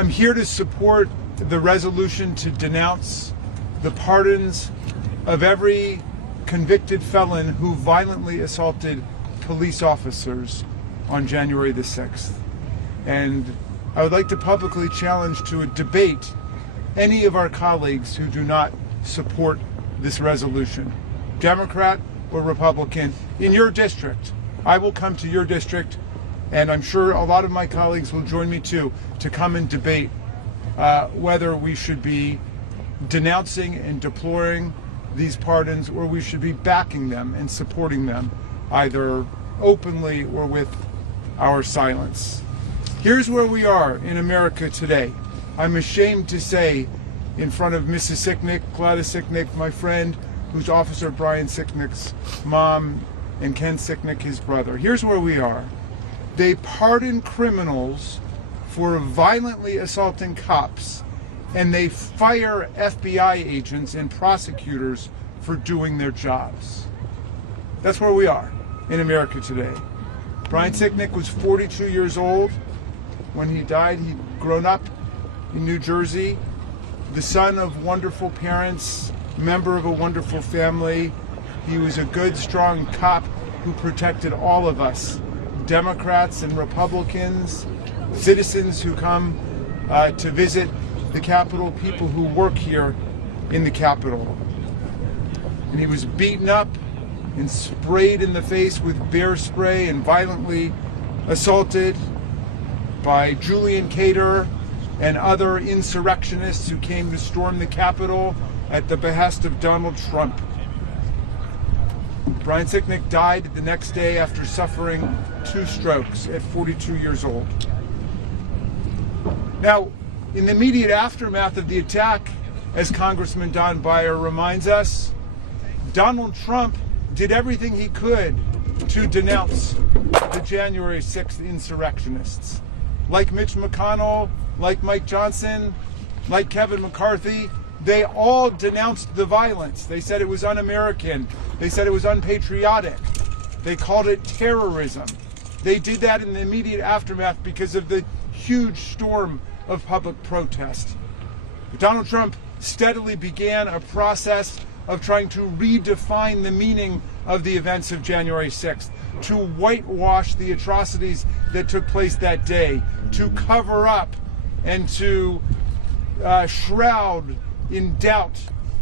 I'm here to support the resolution to denounce the pardons of every convicted felon who violently assaulted police officers on January the 6th. And I would like to publicly challenge to a debate any of our colleagues who do not support this resolution, Democrat or Republican, in your district. I will come to your district, and I'm sure a lot of my colleagues will join me too, to come and debate whether we should be denouncing and deploring these pardons, or we should be backing them and supporting them, either openly or with our silence. Here's where we are in America today. I'm ashamed to say, in front of Mrs. Sicknick, Gladys Sicknick, my friend, who's Officer Brian Sicknick's mom, and Ken Sicknick, his brother. Here's where we are. They pardon criminals for violently assaulting cops, and they fire FBI agents and prosecutors for doing their jobs. That's where we are in America today. Brian Sicknick was 42 years old when he died. He'd grown up in New Jersey, the son of wonderful parents, member of a wonderful family. He was a good, strong cop who protected all of us, Democrats and Republicans, citizens who come to visit the Capitol, people who work here in the Capitol. And he was beaten up and sprayed in the face with bear spray and violently assaulted by Julian Cater and other insurrectionists who came to storm the Capitol at the behest of Donald Trump. Brian Sicknick died the next day after suffering 2 strokes at 42 years old. Now, in the immediate aftermath of the attack, as Congressman Don Beyer reminds us, Donald Trump did everything he could to denounce the January 6th insurrectionists. Like Mitch McConnell, like Mike Johnson, like Kevin McCarthy, they all denounced the violence. They said it was un-American. They said it was unpatriotic. They called it terrorism. They did that in the immediate aftermath because of the huge storm of public protest. Donald Trump steadily began a process of trying to redefine the meaning of the events of January 6th, to whitewash the atrocities that took place that day, to cover up and to shroud in doubt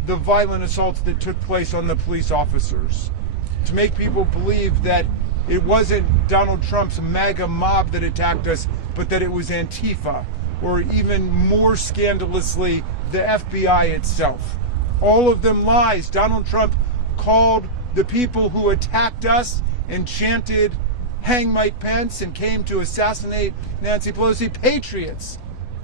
the violent assaults that took place on the police officers, to make people believe that it wasn't Donald Trump's MAGA mob that attacked us, but that it was Antifa, or even more scandalously, the FBI itself. All of them lies. Donald Trump called the people who attacked us and chanted "Hang Mike Pence" and came to assassinate Nancy Pelosi patriots.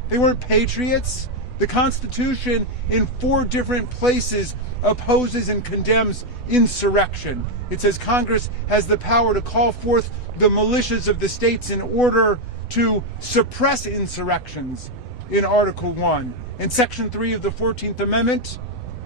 They weren't patriots. The Constitution in 4 different places opposes and condemns insurrection. It says Congress has the power to call forth the militias of the states in order to suppress insurrections in Article 1. And Section 3 of the 14th Amendment,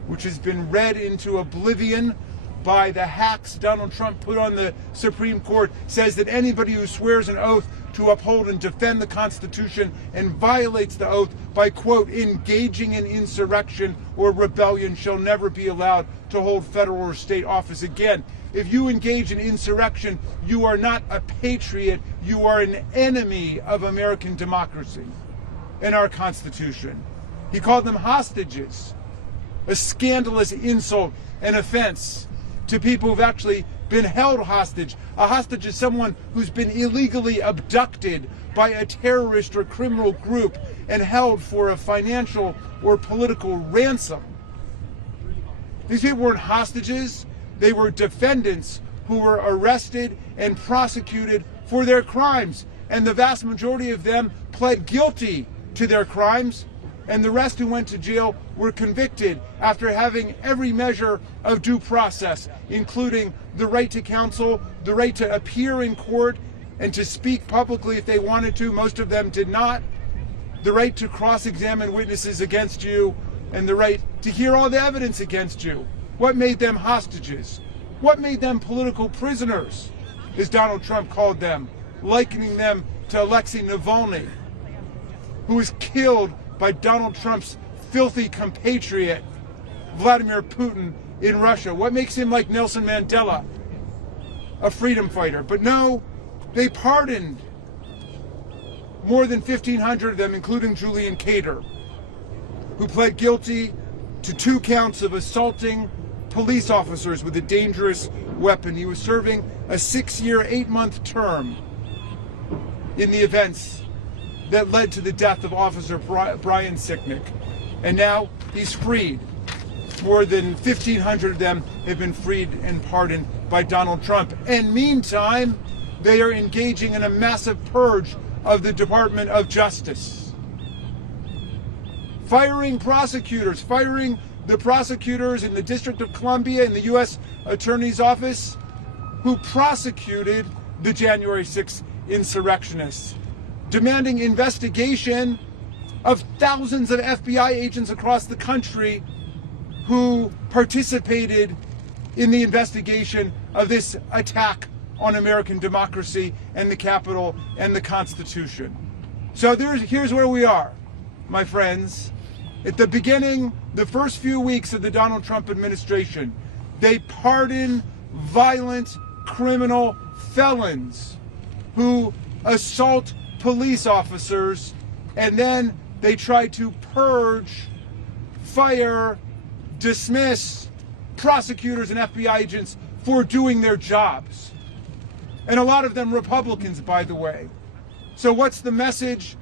which has been read into oblivion by the hacks Donald Trump put on the Supreme Court, says that anybody who swears an oath to uphold and defend the Constitution and violates the oath by, quote, engaging in insurrection or rebellion shall never be allowed to hold federal or state office again. If you engage in insurrection, you are not a patriot, you are an enemy of American democracy and our Constitution. He called them hostages, a scandalous insult and offense to people who've actually been held hostage. A hostage is someone who's been illegally abducted by a terrorist or criminal group and held for a financial or political ransom. These people weren't hostages. They were defendants who were arrested and prosecuted for their crimes. And the vast majority of them pled guilty to their crimes, and the rest who went to jail were convicted after having every measure of due process, including the right to counsel, the right to appear in court and to speak publicly if they wanted to. Most of them did not. The right to cross-examine witnesses against you, and the right to hear all the evidence against you. What made them hostages? What made them political prisoners, as Donald Trump called them, likening them to Alexei Navalny? who was killed by Donald Trump's filthy compatriot, Vladimir Putin, in Russia? What makes him like Nelson Mandela, a freedom fighter? But no, they pardoned more than 1,500 of them, including Julian Cater, who pled guilty to 2 counts of assaulting police officers with a dangerous weapon. He was serving a 6-year, 8-month term in the events that led to the death of Officer Brian Sicknick. And now he's freed. More than 1,500 of them have been freed and pardoned by Donald Trump. And meantime, they are engaging in a massive purge of the Department of Justice. Firing prosecutors, firing the prosecutors in the District of Columbia in the U.S. Attorney's Office who prosecuted the January 6th insurrectionists, demanding investigation of thousands of FBI agents across the country who participated in the investigation of this attack on American democracy and the Capitol and the Constitution. So here's where we are, my friends. At the beginning, the first few weeks of the Donald Trump administration, they pardon violent criminal felons who assault police officers, and then they try to purge, fire, dismiss prosecutors and FBI agents for doing their jobs. And a lot of them Republicans, by the way. So what's the message?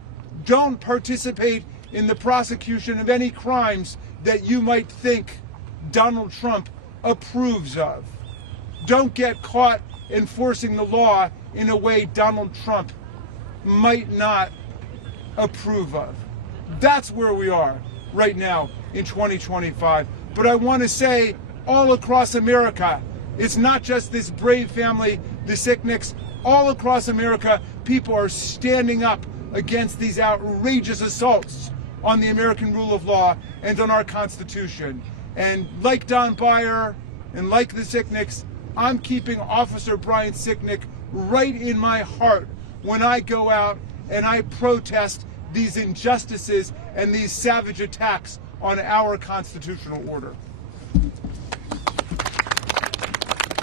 Don't participate in the prosecution of any crimes that you might think Donald Trump approves of. Don't get caught enforcing the law in a way Donald Trump might not approve of. That's where we are right now in 2025. But I want to say, all across America, it's not just this brave family, the Sicknicks. All across America, people are standing up against these outrageous assaults on the American rule of law and on our Constitution. And like Don Beyer and like the Sicknicks, I'm keeping Officer Brian Sicknick right in my heart when I go out and I protest these injustices and these savage attacks on our constitutional order.